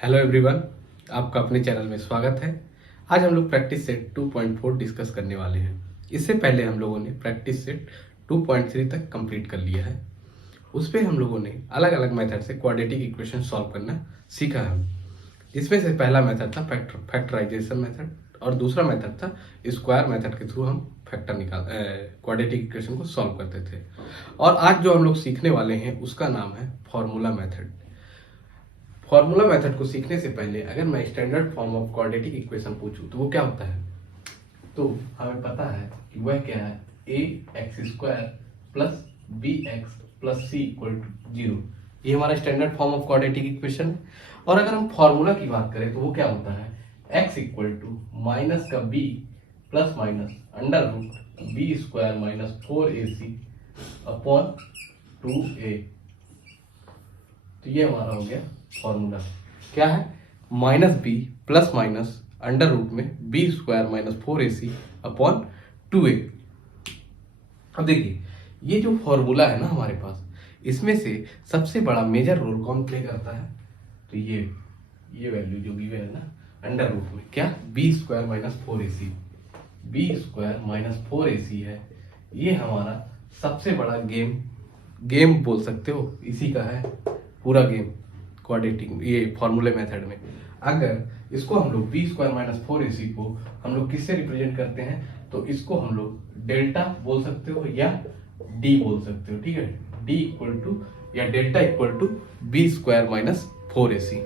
Hello everyone, आपका अपने channel में स्वागत है। आज हम लोग प्रैक्टिस सेट 2.4 डिस्कस करने वाले हैं। इससे पहले हम लोगों ने प्रैक्टिस सेट 2.3 तक कंप्लीट कर लिया है। उस पे हम लोगों ने अलग अलग मेथड से क्वाड्रेटिक इक्वेशन सॉल्व करना सीखा है, जिसमें से पहला मेथड था फैक्टराइजेशन मेथड और दूसरा मेथड था स्क्वायर मेथड के थ्रू हम क्वाड्रेटिक इक्वेशन को सॉल्व करते थे। और आज जो हम लोग सीखने वाले हैं उसका नाम है फॉर्मूला मेथड। फॉर्मूला मेथड को सीखने से पहले अगर मैं standard form of quadratic equation पूछूं तो वो क्या होता है, तो हमें पता है कि वह क्या है, a x square plus b x plus c equal to 0। ये हमारा standard form of quadratic equation है। और अगर हम फॉर्मूला की बात करें तो वो क्या होता है, एक्स इक्वल टू माइनस का b plus minus under root b square minus 4ac upon 2a। तो ये हमारा हो गया फॉर्मूला। क्या है, minus b plus minus under root में b square minus 4ac upon 2a। अब देखिए ये जो फॉर्मूला है ना हमारे पास, इसमें से सबसे बड़ा मेजर रोल कौन प्ले करता है, तो ये वैल्यू जो गिवन है ना अंडर रूट में, क्या b square minus 4ac, b square minus 4ac है। ये हमारा सबसे बड़ा गेम बोल सकते हो, इसी का है पूरा गेम क्वाड्रेटिक ये फॉर्मूले मेथड में। अगर इसको हम लोग बी स्क्वायर माइनस 4ac को हम लोग किससे रिप्रेजेंट करते हैं, तो इसको हम लोग डेल्टा बोल सकते हो या डी बोल सकते हो। ठीक है, डी इक्वल टू या delta equal to b square minus 4ac।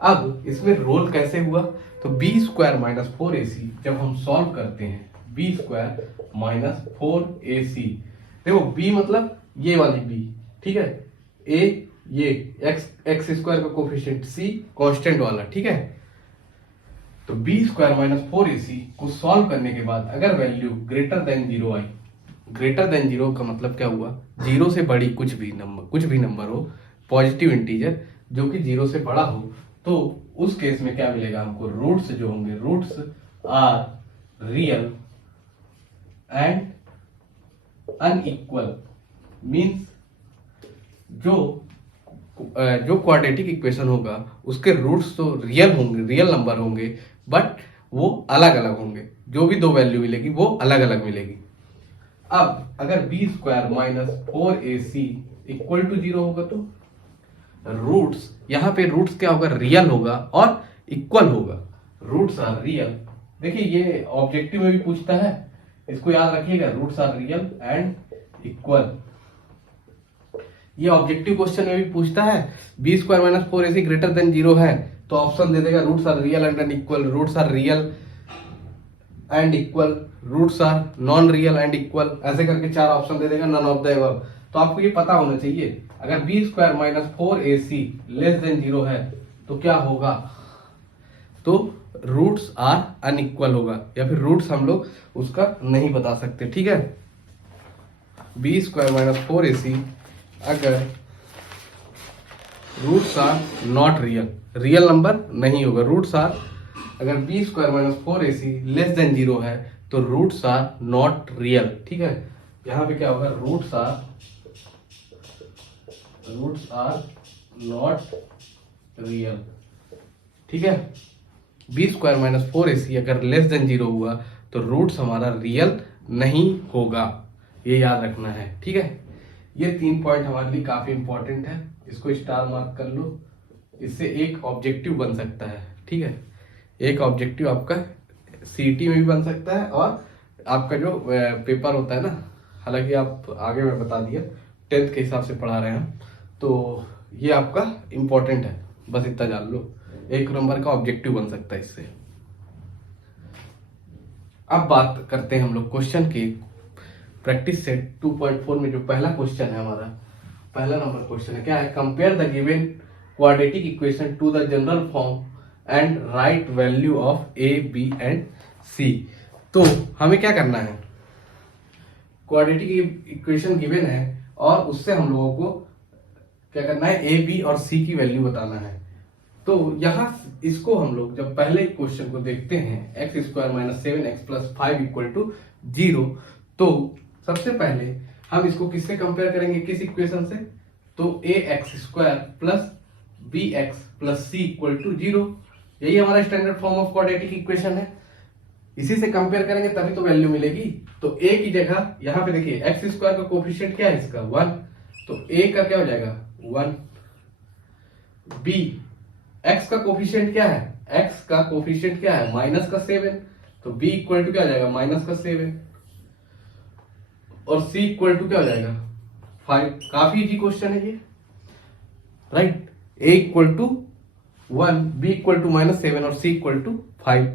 अब इसमें रोल कैसे हुआ, तो बी स्क्वायर माइनस 4ac जब हम सॉल्व करते हैं, बी स्क्वायर माइनस 4ac, देखो बी मतलब ये वाली बी, ठीक है, ए ये एक्स स्क्वायर का कोफिशिएंट, सी कांस्टेंट वाला, ठीक है। तो बी स्क्वायर माइनस 4ac को सॉल्व करने के बाद अगर वैल्यू ग्रेटर देन 0 आई, ग्रेटर देन 0 का मतलब क्या हुआ, 0 से बड़ी कुछ भी नंबर हो, पॉजिटिव इंटीजर जो कि 0 से बड़ा हो, तो उस केस में क्या मिलेगा हमको, रूट्स जो होंगे, roots are real and unequal. Means जो क्वाड्रेटिक इक्वेशन होगा उसके रूट्स तो रियल होंगे, रियल नंबर होंगे, बट वो अलग अलग होंगे। जो भी दो वैल्यू मिलेगी वो अलग अलग मिलेगी। अब अगर b square minus 4ac equal to 0 होगा तो रूट्स, यहाँ पे रूट्स क्या होगा, रियल होगा और इक्वल होगा। रूट्स आर रियल, देखिए ये ऑब्जेक्टिव में भी पूछता है, इसको याद रखिएगा, roots are real and equal. ये ऑब्जेक्टिव क्वेश्चन में भी पूछता है, b square minus 4ac greater than 0 है तो ऑप्शन दे देगा roots are real and unequal, roots are real and equal, roots are non real and equal, ऐसे करके 4 ऑप्शन दे देगा, नन ऑफ द अबव। तो आपको ये पता होना चाहिए, अगर b square minus 4ac less than 0 है तो क्या होगा, तो रूट्स आर अनइक्वल होगा, या फिर रूट्स हम लोग उसका नहीं बता सकते। ठीक है, बी स्क्वायर माइनस 4ac अगर roots are not real, real number नहीं होगा, रूट्स आर, अगर b square minus 4ac less than 0 है तो रूट्स आर नॉट रियल। ठीक है, यहां पे क्या होगा, रूट्स आर नॉट रियल। ठीक है, बी स्क्वायर माइनस 4ac अगर लेस देन 0 हुआ तो रूट्स हमारा रियल नहीं होगा, ये याद रखना है। ठीक है, ये 3 पॉइंट हमारे लिए काफी इंपॉर्टेंट है, इसको स्टार मार्क कर लो, इससे एक ऑब्जेक्टिव बन सकता है। ठीक है, एक ऑब्जेक्टिव आपका सीईटी में भी बन सकता है और आपका जो पेपर होता है ना, हालांकि आप आगे मैं बता दिया 10th के हिसाब से पढ़ा रहे हैं, तो ये आपका इंपॉर्टेंट है, बस इतना जान लो, 1 नंबर का ऑब्जेक्टिव बन सकता है इससे। अब बात करते हैं हम लोग क्वेश्चन के प्रैक्टिस सेट 2.4 में जो पहला क्वेश्चन है हमारा, पहला नंबर क्वेश्चन है, क्या है, compare the given quadratic equation to the general form and write value of a b and c. तो हमें क्या करना है, क्वाड्रेटिक इक्वेशन गिवन है और उससे हम लोगों को क्या करना है, ए बी और सी की वैल्यू बताना है। तो यहां इसको हम लोग जब पहले क्वेश्चन को देखते हैं, x square minus 7x plus 5 equal to 0, तो सबसे पहले हम इसको किससे कंपेयर करेंगे, किस इक्वेशन से, तो a x square plus b x plus c equal to 0। यही हमारा standard form of quadratic equation है। इसी से कंपेयर करेंगे तभी तो वैल्यू मिलेगी। तो ए की जगह यहाँ पे देखिए एक्स स्क्वायर का कोफिशिएंट क्या है इसका 1, तो ए का क्या हो जाएगा 1। बी एक्स का कोफिशिएंट क्या है, एक्स का कोफिशिएंट क्या है -7, तो बी इक्वल टू क्या हो जाएगा -7 और सी इक्वल टू क्या हो जाएगा 5। काफी इजी क्वेश्चन है ये, right. A equal to 1, b equal to -7 और सी इक्वल टू 5।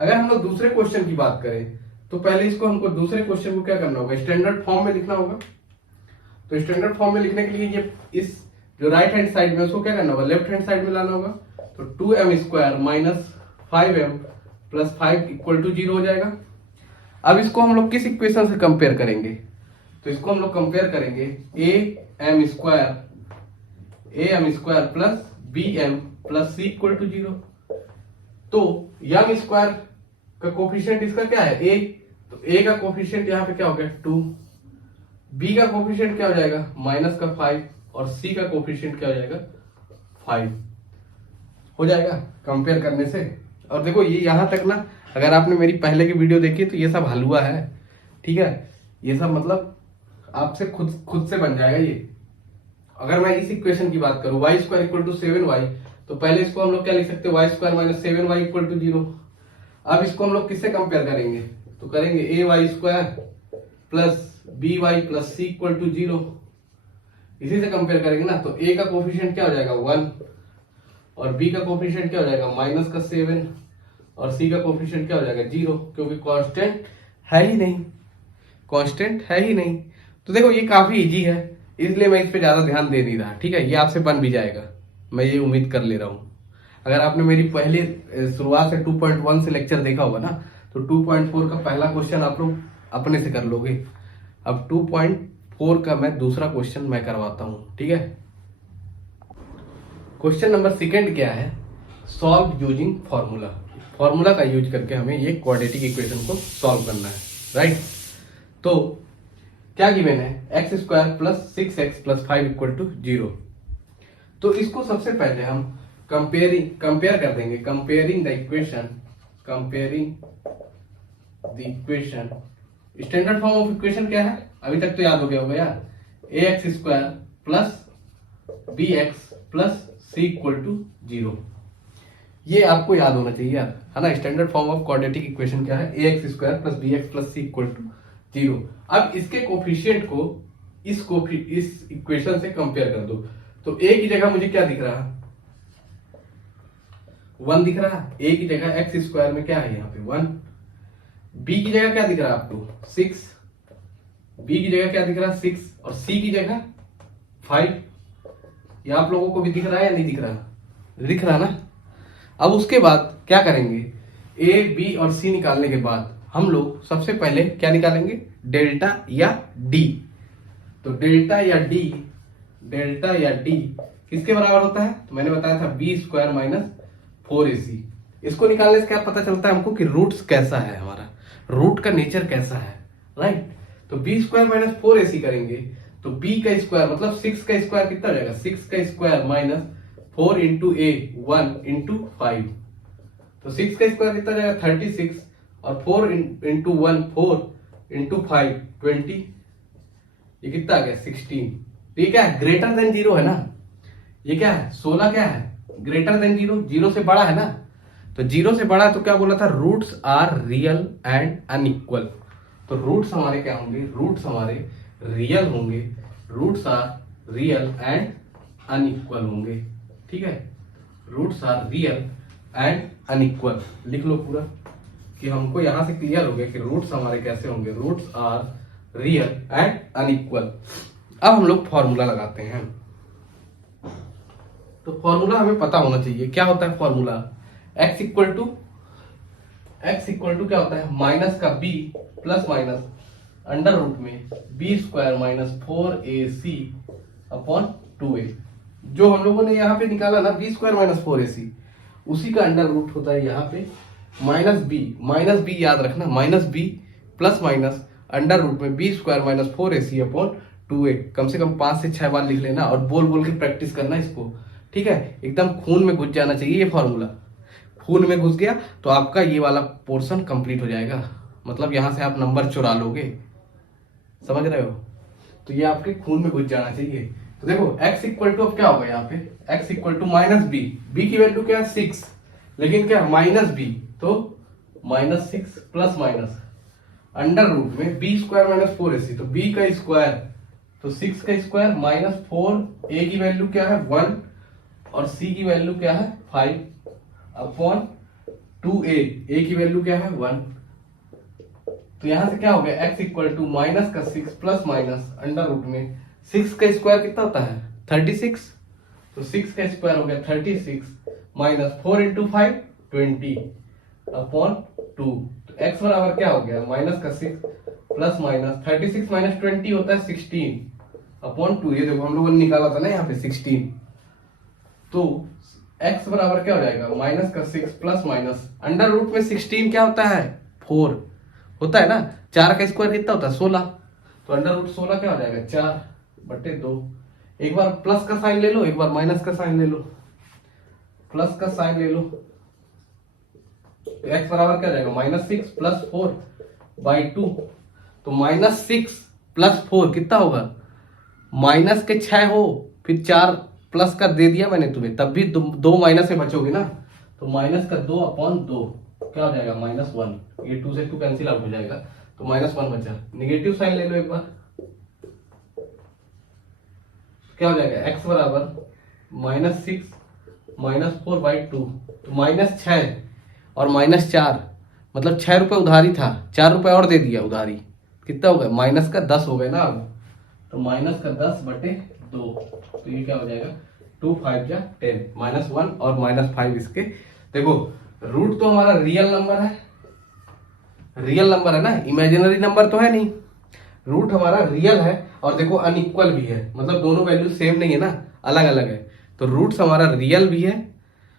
अगर हम लोग दूसरे क्वेश्चन की बात करें तो पहले इसको हमको दूसरे क्वेश्चन को क्या करना होगा, स्टैंडर्ड फॉर्म में लिखना होगा। तो स्टैंडर्ड फॉर्म में लिखने के लिए ये इस जो राइट हैंड साइड में उसको क्या करना होगा, लेफ्ट हैंड साइड में लाना होगा। तो 2m square minus 5m plus 5 equal to 0 हो जाएगा। अब इसको हम लोग किस इक्वेशन से कंपेयर करेंगे, तो इसको हम लोग कंपेयर करेंगे am square plus bm plus c equal to 0। तो यम स्क्वायर का कोफिशिएंट इसका क्या है a, तो a का कोफिशिएंट यहाँ पे क्या हो गया 2, b का कोफिशिएंट क्या हो जाएगा -5 और c का कोफिशिएंट क्या हो जाएगा 5 हो जाएगा कंपेयर करने से। और देखो ये यहाँ तक ना, अगर आपने मेरी पहले की वीडियो देखी तो ये सब हलवा है, ठीक है। ये सब मतलब आपसे खुद से बन जाएगा ये। अगर मैं इस इक्वेशन की बात करूं y square equal to 7y, तो पहले इसको हम लोग क्या लिख सकते हैं y square minus 7y equal to 0। अब इसको हम लोग किससे कंपेयर करेंगे, तो करेंगे ay square plus by plus c equal to 0। इसी से कंपेयर करेंगे ना, तो a का कोफिशिएंट क्या हो जाएगा 1 और b का कोफिशिएंट क्या हो जाएगा -7 और c का कोफिशिएंट क्या हो जाएगा 0, क्योंकि कांस्टेंट है ही नहीं, कांस्टेंट है ही नहीं। तो देखो ये काफी इजी है, इसलिए मैं इस पे ज्यादा ध्यान दे नहीं रहा, ठीक है। ये आपसे बन भी जाएगा, मैं ये उम्मीद कर ले रहा हूँ। अगर आपने मेरी पहले शुरुआत से 2.1 से लेक्चर देखा होगा ना, तो 2.4 का पहला क्वेश्चन आप लोग अपने से कर लोगे। अब 2.4 का मैं दूसरा क्वेश्चन मैं करवाता हूँ, ठीक है। क्वेश्चन नंबर 2 क्या है, सॉल्व यूजिंग फॉर्मूला। फॉर्मूला का यूज करके हमें ये क्वाड्रेटिक इक्वेशन को सॉल्व करना है, राइट। तो क्या गिवन है, x square plus 6x plus 5 equal to 0। तो इसको सबसे पहले हम कंपेयर कर देंगे, comparing the equation. Standard form of equation क्या है, अभी तक तो याद हो गया होगा यार, ax square plus bx plus c equal to 0। ये आपको याद होना चाहिए यार, है ना। Standard form of quadratic equation क्या है, ax square plus bx plus c equal to 0। अब इसके कोफिशिएंट को इस इक्वेशन से कंपेयर कर दो। तो a की जगह मुझे क्या दिख रहा, 1 दिख रहा। a की जगह एक्स स्क्वायर में क्या है यहाँ पे 1, b की जगह क्या दिख रहा है आपको 6, b की जगह क्या दिख रहा है 6 और c की जगह 5। ये आप लोगों को भी दिख रहा है या नहीं दिख रहा, दिख रहा ना। अब उसके बाद क्या करेंगे, a b और c निकालने के बाद हम लोग सबसे पहले क्या निकालेंगे, डेल्टा या d। तो डेल्टा या d किसके बराबर होता है, तो मैंने बताया था b स्क्वायर माइनस 4ac। इसको निकालने से क्या पता चलता है हमको कि रूट्स कैसा है, हमारा रूट का नेचर कैसा है, राइट। तो b स्क्वायर माइनस 4ac करेंगे तो b का स्क्वायर मतलब 6 का स्क्वायर कितना हो जाएगा, 6 का square minus 4 into a 1 into 5। तो 6 का स्क्वायर कितना हो जाएगा 36 और 4 इंटू 1 4 इंटू 5 20, ये कितना आ गया 16। तो ये क्या है, ग्रेटर देन 0 है ना। ये क्या है 16 क्या है, ग्रेटर देन 0, 0 से बड़ा है ना। तो 0 से बड़ा तो क्या बोला था, roots are real and unequal. तो रूट्स हमारे क्या होंगे, रूट्स हमारे रियल होंगे, roots are real and unequal होंगे, ठीक है। Roots are real and unequal लिख लो पूरा, कि हमको यहां से क्लियर हो गया कि रूट्स हमारे कैसे होंगे, roots are real and unequal. अब हम लोग फॉर्मूला लगाते हैं। तो फॉर्मूला हमें पता होना चाहिए, क्या होता है फॉर्मूला, x इक्वल टू क्या होता है, माइनस का b plus minus under root में b square minus 4ac upon 2a। जो हम लोगों ने यहाँ पे निकाला ना b स्क्वायर माइनस 4ac, उसी का अंडर रूट होता है यहाँ पे माइनस b याद रखना, minus b plus minus under root में b square minus 4ac upon 2a। कम से कम 5 से 6 बार लिख लेना और बोल बोल के प्रैक्टिस करना इसको, ठीक है, एकदम खून में घुस जाना चाहिए ये फॉर्मूला। खून में घुस गया तो आपका ये वाला पोर्शन कंप्लीट हो जाएगा, मतलब यहां से आप नंबर चुरा लोगे, समझ रहे हो। तो ये आपके खून में घुस जाना चाहिए। तो देखो x इक्वल टू, अब क्या होगा यहाँ पे, x equal to minus b, b की वैल्यू क्या है 6, लेकिन क्या माइनस बी, तो -6 प्लस माइनस अंडर रूट में बी स्क्वायर माइनस 4ac, तो बी का स्क्वायर तो 6 का स्क्वायर माइनस 4, ए की वैल्यू क्या है 1 और सी की वैल्यू क्या है 5 अपॉन 2a, ए की वैल्यू क्या है 1। तो यहां से क्या हो गया x इक्वल टू माइनस का 6 प्लस माइनस अंडर रूट में 6 का स्क्वायर कितना होता है 36, तो 6 का स्क्वायर हो गया 36 माइनस 4 इंटू 5 20 अपॉन 2। तो x बराबर क्या हो गया माइनस का 6 प्लस माइनस 36 माइनस 20 होता है 16 अपॉन 2। ये देखो हम लोगों ने निकाला था ना यहाँ पे 16, तो x बराबर क्या हो जाएगा माइनस का 6 प्लस माइनस अंडर रूट में 16 क्या होता है 4 होता है ना, 4 का स्क्वायर कितना होता है 16, तो अंडर रूट 16 क्या हो जाएगा 4/2। एक बार प्लस का साइन ले लो, एक बार माइनस का साइन ले लो, प्लस का साइन ले लो, तो x बराबर क्या हो जाएगा -6 प्लस 4/2। तो -6 प्लस 4 कितना होगा, माइनस के 6 हो, फिर 4 प्लस का दे दिया मैंने तुम्हें, तब भी दो माइनस से बचोगे ना, तो माइनस का 2/2 क्या हो जाएगा -1, ये 2 से 2 कैंसिल आउट हो जाएगा, तो -1 बचा। नेगेटिव साइन ले लो एक बार, क्या हो जाएगा x बराबर -6 -4/2, तो -6 और -4, मतलब 6 रुपए उधारी था, 4 रुपए और दे दिया उधारी, कितना हो गया माइनस का 10 हो गए ना अब, तो माइनस का 10/2, तो ये क्या हो जाएगा 2 5 जा 10, -1 और -5 इसके। देखो रूट तो हमारा रियल नंबर है, रियल नंबर है ना, इमेजिनरी नंबर तो है नहीं, रूट हमारा रियल है, और देखो अनइक्वल भी है, मतलब दोनों वैल्यू सेम नहीं है ना, अलग अलग है, तो रूट्स हमारा रियल भी है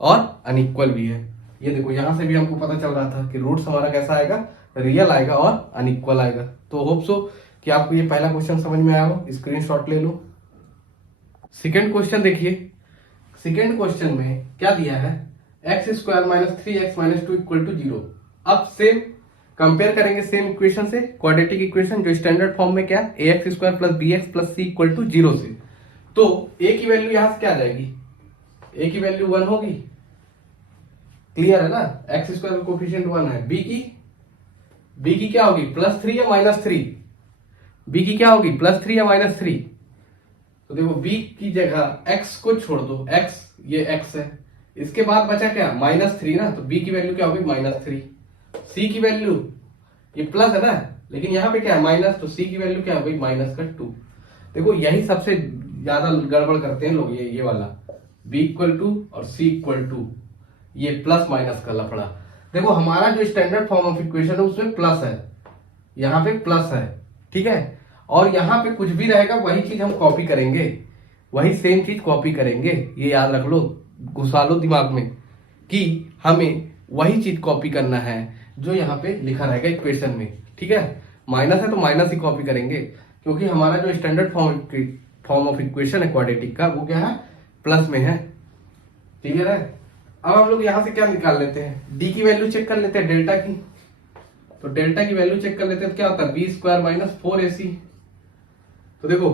और अनइक्वल भी है। ये देखो यहां से भी हमको पता चल रहा था कि रूट्स हमारा कैसा आएगा, रियल आएगा और अनइक्वल आएगा। तो होप सो कि आपको ये पहला क्वेश्चन समझ में आया हो, स्क्रीनशॉट ले लो। सेकेंड क्वेश्चन देखिए, सेकेंड क्वेश्चन में क्या दिया है, x² - 3x - 2 = 0। अब सेम कंपेयर करेंगे सेम इक्वेशन से, क्वाड्रेटिक इक्वेशन जो स्टैंडर्ड फॉर्म में क्या ax² + bx + c = 0 से, तो a की वैल्यू यहां से क्या आ जाएगी, a की वैल्यू 1 होगी, क्लियर है ना, x² का कोफिशिएंट 1 है, b की क्या होगी +3 या -3, b की क्या होगी +3 या -3, तो देखो b की जगह x को छोड़ दो, x ये x है, इसके बाद बचा क्या -3 ना, तो b की वैल्यू क्या होगी -3, c की वैल्यू ये प्लस है ना, लेकिन यहाँ पे क्या है माइनस, तो c की वैल्यू क्या होगी -2। देखो यही सबसे ज्यादा गड़बड़ करते हैं लोग, ये वाला b = और c = ये प्लस माइनस का लफड़ा। देखो हमारा जो स्टैंडर्ड फॉर्म ऑफ इक्वेशन है उसमें प्लस है, यहाँ पे प्लस है, ठीक है, और यहाँ पे कुछ भी रहेगा वही चीज हम कॉपी करेंगे, वही सेम चीज कॉपी करेंगे, ये याद रख लो, घुसा लो दिमाग में कि हमें वही चीज कॉपी करना है जो यहाँ पे लिखा रहेगा इक्वेशन में, ठीक है, माइनस है तो माइनस ही कॉपी करेंगे, क्योंकि हमारा जो स्टैंडर्ड फॉर्म ऑफ इक्वेशन है क्वाड्रेटिक का, वो क्या है प्लस में है, क्लियर है। अब हम लोग यहाँ से क्या निकाल लेते हैं, डी की वैल्यू चेक कर लेते हैं, डेल्टा की, तो डेल्टा की वैल्यू चेक कर लेते हैं, तो क्या होता है b² - 4ac, तो देखो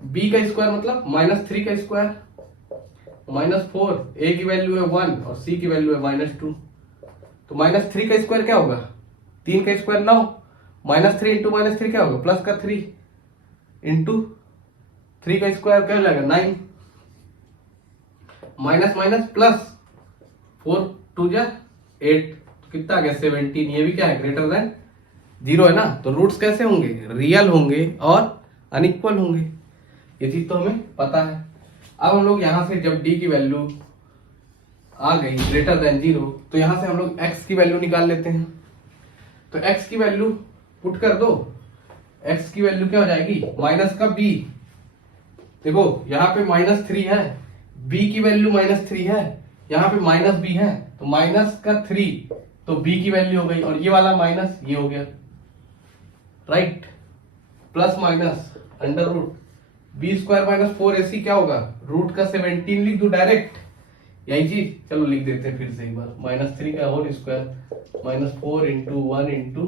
b का स्क्वायर मतलब -3 का स्क्वायर -4, a की वैल्यू है 1 और c की वैल्यू है -2, तो -3 का स्क्वायर क्या होगा 3 का स्क्वायर 9, -3 इंटू -3 क्या होगा प्लस का 3 इंटू 3 का स्क्वायर क्या हो जाएगा 9, माइनस माइनस प्लस 4 2 जा 8, तो कितना आ गया 17, ये भी क्या है ग्रेटर देन 0 है ना, तो रूट्स कैसे होंगे रियल होंगे और अनइक्वल होंगे, ये चीज तो हमें पता है। अब हम लोग यहां से जब d की वैल्यू आ गई ग्रेटर देन 0, तो यहां से हम लोग x की वैल्यू निकाल लेते हैं, तो x की वैल्यू पुट कर दो, x की वैल्यू क्या हो जाएगी माइनस का b, देखो यहाँ पे -3 है, b की वैल्यू -3 है, यहाँ पे -b है, तो -3, तो b की वैल्यू हो गई, और ये वाला माइनस ये हो गया, right, plus minus under root b square minus 4ac क्या होगा, रूट का 17 लिख दो डायरेक्ट, यही चीज। चलो लिख देते हैं फिर से एक बार, -3 का whole square minus 4 into 1 into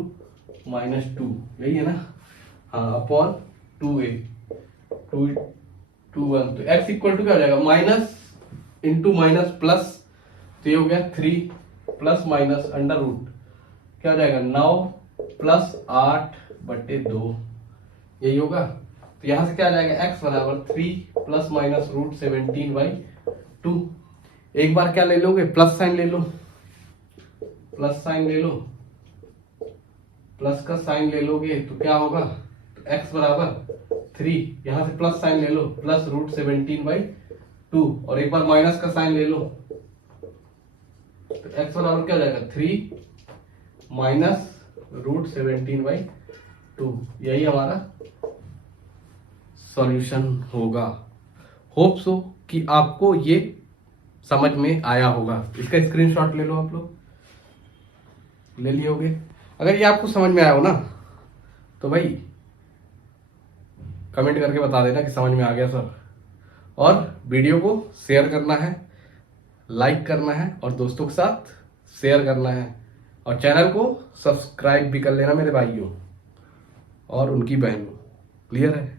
-2, यही है ना, हाँ, अपॉन 2a 2 1। तो x इक्वल टू क्या हो जाएगा, माइनस इंटू माइनस प्लस, तो ये हो गया 3 प्लस माइनस अंडर रूट क्या हो जाएगा 9 प्लस 8/2, यही होगा। तो यहां से क्या आ जाएगा, x बराबर 3 प्लस माइनस रूट 17/2। एक बार क्या ले लोगे, प्लस साइन ले लो, प्लस साइन ले लो, प्लस का साइन ले लोगे तो क्या होगा, तो x बराबर 3, यहां से प्लस साइन ले लो, प्लस रूट 17/2, और एक बार माइनस का साइन ले लो, तो x बराबर क्या हो जाएगा 3 माइनस रूट 17/2, यही हमारा सॉल्यूशन होगा। होप सो कि आपको ये समझ में आया होगा। इसका स्क्रीनशॉट ले लो, आप लोग ले लिए होगे। अगर ये आपको समझ में आया हो ना, तो भाई कमेंट करके बता देना कि समझ में आ गया सर, और वीडियो को शेयर करना है, लाइक करना है, और दोस्तों के साथ शेयर करना है, और चैनल को सब्सक्राइब भी कर लेना मेरे भाइयों और उनकी बहनों। क्लियर है?